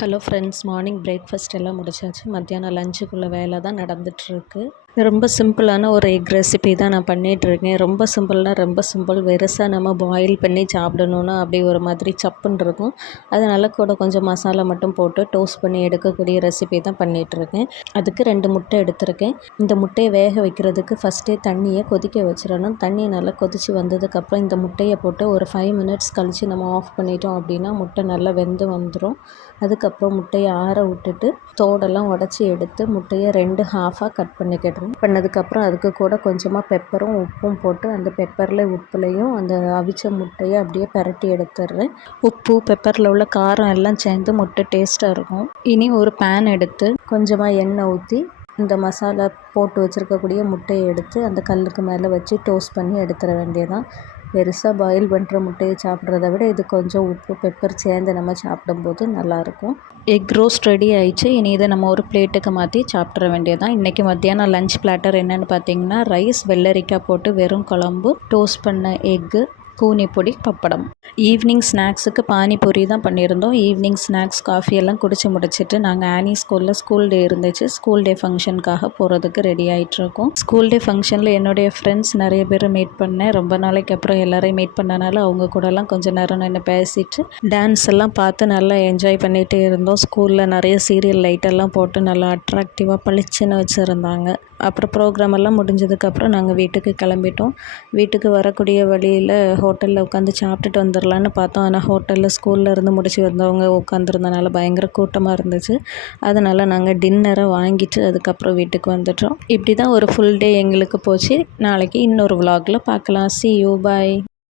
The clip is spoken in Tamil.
ஹலோ ஃப்ரெண்ட்ஸ் மார்னிங் பிரேக்ஃபாஸ்ட் எல்லாம் முடிச்சாச்சு. மத்தியானம் லஞ்சுக்குள்ள வேலை தான் நடந்துகிட்ருக்கு ரொம்ப சிம்பிளான ஒரு எக் ரெசிபி தான் நான் பண்ணிகிட்ருக்கேன் ரொம்ப சிம்பிள்னால் ரொம்ப சிம்பிள். வெறுசாக நம்ம பாயில் பண்ணி சாப்பிடணுன்னா அப்படி ஒரு மாதிரி சப்புன்னு இருக்கும். அதனால் கூட கொஞ்சம் மசாலா மட்டும் போட்டு டோஸ்ட் பண்ணி எடுக்கக்கூடிய ரெசிபி தான் பண்ணிகிட்ருக்கேன் அதுக்கு ரெண்டு முட்டை எடுத்திருக்கேன். இந்த முட்டையை வேக வைக்கிறதுக்கு ஃபஸ்ட்டே தண்ணியை கொதிக்க வச்சிடணும். தண்ணி நல்லா கொதித்து வந்ததுக்கப்புறம் இந்த முட்டையை போட்டு ஒரு ஃபைவ் மினிட்ஸ் கழித்து நம்ம ஆஃப் பண்ணிட்டோம் அப்படின்னா முட்டை நல்லா வெந்து வந்துடும் அதுக்கப்புறம் முட்டையை ஆற விட்டுட்டு தோடெல்லாம் உடச்சி எடுத்து முட்டையை ரெண்டு ஹாஃபாக கட் பண்ணுறோம். பண்ணதுக்கப்புறம் அதுக்கு கூட கொஞ்சமாக பெப்பரும் உப்பும் போட்டு அந்த பெப்பரில் உப்புலையும் அந்த அவிச்ச முட்டையை அப்படியே பிரட்டி எடுத்துடுறேன். உப்பு பெப்பரில் உள்ள காரம் எல்லாம் சேர்ந்து முட்டை டேஸ்ட்டாக இருக்கும். இனி ஒரு பேன் எடுத்து கொஞ்சமாக எண்ணெய் ஊற்றி இந்த மசாலா போட்டு வச்சுருக்கக்கூடிய முட்டையை எடுத்து அந்த கல்லுக்கு மேலே வச்சு டோஸ்ட் பண்ணி எடுத்துட வேண்டியதான் பெருசாக பாயில் பண்ணுற முட்டையை சாப்பிட்றத விட இது கொஞ்சம் உப்பு பெப்பர் சேர்ந்து நம்ம சாப்பிடும்போது நல்லாயிருக்கும். எக் ரோஸ்ட் ரெடி ஆயிடுச்சு. இனி இதை நம்ம ஒரு பிளேட்டுக்கு மாற்றி சாப்பிட்ற வேண்டியதான் இன்றைக்கி மத்தியானம் லஞ்ச் பிளாட்டர் என்னென்னு பார்த்தீங்கன்னா ரைஸ் வெள்ளரிக்காய் போட்டு வெறும் குழம்பு டோஸ்ட் பண்ண எக்கு கூனிப்பொடி பப்படம். ஈவினிங் ஸ்நாக்ஸுக்கு பானிபூரி தான் பண்ணியிருந்தோம். ஈவினிங் ஸ்நாக்ஸ் காஃபி எல்லாம் குடிச்சு முடிச்சிட்டு நாங்கள் ஆனி ஸ்கூலில் ஸ்கூல் டே இருந்துச்சு. ஸ்கூல் டே ஃபங்க்ஷனுக்காக போகிறதுக்கு ரெடி ஆகிட்ருக்கோம் ஸ்கூல் டே ஃபங்க்ஷனில் என்னுடைய ஃப்ரெண்ட்ஸ் நிறைய பேர் மீட் பண்ணேன். ரொம்ப நாளைக்கு அப்புறம் எல்லாரையும் மீட் பண்ணனால அவங்க கூடலாம் கொஞ்சம் நேரம் நின்று பேசிட்டு டான்ஸ் எல்லாம் பார்த்து நல்லா என்ஜாய் பண்ணிகிட்டே இருந்தோம். ஸ்கூலில் நிறைய சீரியல் லைட்டெல்லாம் போட்டு நல்லா அட்ராக்டிவாக பளிச்சுன்னு வச்சுருந்தாங்க. அப்புறம் ப்ரோக்ராம் எல்லாம் முடிஞ்சதுக்கப்புறம் நாங்கள் வீட்டுக்கு கிளம்பிட்டோம். வீட்டுக்கு வரக்கூடிய வழியில் ஹோட்டலில் உட்காந்து சாப்பிட்டுட்டு வந்துடலான்னு பார்த்தோம். ஆனால் ஹோட்டலில் ஸ்கூலில் இருந்து முடிச்சு வந்தவங்க உட்காந்துருந்தனால பயங்கர கூட்டமாக இருந்துச்சு. அதனால் நாங்கள் டின்னரை வாங்கிட்டு அதுக்கப்புறம் வீட்டுக்கு வந்துட்டோம். இப்படி தான் ஒரு ஃபுல் டே எங்களுக்கு போச்சு. நாளைக்கு இன்னொரு விலாகில் பார்க்கலாம். C you bye